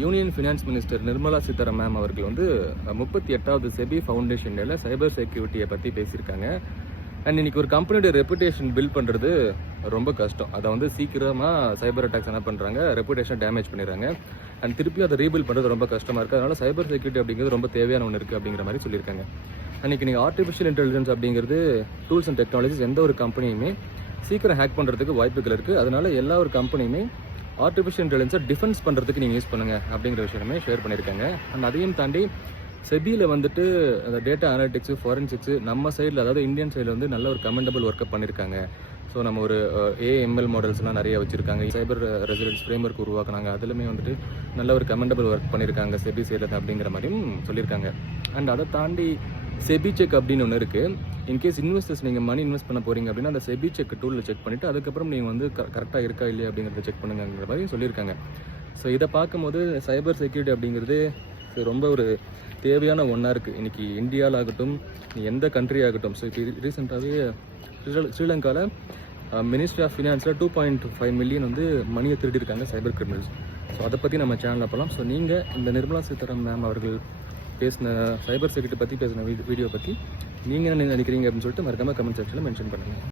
Union finance minister Nirmala Sitharaman ma'am அவர்கள் வந்து 38வது SEBI foundation டேல சைபர் செக்யூரிட்டியை பற்றி பேசியிருக்காங்க. அண்ட் இன்னைக்கு ஒரு கம்பெனியோட ரெப்புடேஷன் பில்ட் பண்ணுறது ரொம்ப கஷ்டம். அதை வந்து சீக்கிரமாக சைபர் அட்டாக்ஸ் என்ன பண்ணுறாங்க, ரெப்புடேஷன் டேமேஜ் பண்ணிடுறாங்க. அண்ட் திருப்பி அதை ரீபில்ட் பண்ணுறது ரொம்ப கஷ்டமாக இருக்குது. அதனால் சைபர் செக்யூரிட்டி அப்படிங்கிறது ரொம்ப தேவையான ஒன்று இருக்குது அப்படிங்கிற மாதிரி சொல்லியிருக்காங்க. அன்றைக்கி நீங்கள் ஆர்டிஃபிஷியல் இன்டெலிஜென்ஸ் அப்படிங்கிறது டூல்ஸ் அண்ட் டெக்னாலஜிஸ் எந்த ஒரு கம்பெனியுமே சீக்கிரம் ஹேக் பண்ணுறதுக்கு வாய்ப்புகள் இருக்குது. அதனால எல்லா ஒரு கம்பெனியுமே ஆர்டிஃபிஷியல் இன்டெலிஜென்ஸை டிஃபென்ஸ் பண்ணுறதுக்கு நீங்கள் யூஸ் பண்ணுங்கள் அப்படிங்கிற விஷயமே ஷேர் பண்ணியிருக்காங்க. அண்ட் அதையும் தாண்டி செபியில் வந்துட்டு அந்த டேட்டா அனாலிட்டிக்ஸு, ஃபாரன்சிக்ஸு நம்ம சைடில், அதாவது இந்தியன் சைடில் வந்து நல்ல ஒரு கமெண்டபிள் ஒர்க்கை பண்ணியிருக்காங்க. ஸோ நம்ம ஒரு ஏஎம்எல் மாடல்ஸ்லாம் நிறைய வச்சுருக்காங்க. சைபர் ரெசிடென்ஸ் ஃப்ரேம்வொர்க் உருவாக்குனாங்க. அதுலேயுமே வந்துட்டு நல்ல ஒரு கமெண்டபிள் ஒர்க் பண்ணியிருக்காங்க செபி சைடில் அப்படிங்கிற மாதிரியும் சொல்லியிருக்காங்க. அண்ட் அதை தாண்டி செபி செக் அப்படின்னு ஒன்று இருக்குது. இன்கேஸ் இன்வெஸ்டர்ஸ் நீங்கள் மணி இன்வெஸ்ட் பண்ண போகிறீங்க அப்படின்னா அந்த செபி செக் டூலில் செக் பண்ணிவிட்டு அதுக்கப்புறம் நீங்கள் வந்து கரெக்டாக இருக்கா இல்லையா அப்படிங்கிறத செக் பண்ணுங்கிற மாதிரி சொல்லியிருக்காங்க. ஸோ இதை பார்க்கும்போது சைபர் செக்யூரிட்டி அப்படிங்கிறது ரொம்ப ஒரு தேவையான ஒன்றா இருக்குது. இன்றைக்கி இந்தியாவில் ஆகட்டும், எந்த கண்ட்ரி ஆகட்டும். ஸோ இப்போ ரீசெண்டாகவே ஸ்ரீலங்காவில் மினிஸ்ட்ரி ஆஃப் ஃபினான்ஸில் 2.5 மில்லியன் வந்து மணியை திருடிருக்காங்க சைபர் கிரிமினல்ஸ். ஸோ அதை பற்றி நம்ம சேனலில் போகலாம். ஸோ நீங்கள் இந்த நிர்மலா சீதாராமன் மேம் அவர்கள் பேசின சைபர் செக்யூரிட்டி பற்றி பேசின வீடியோ பற்றி நீங்கள் என்ன நினைக்கிறீங்க அப்படின்னு சொல்லிட்டு மறக்காமல் கமெண்ட் செக்ஷனில் மென்ஷன் பண்ணுங்கள்.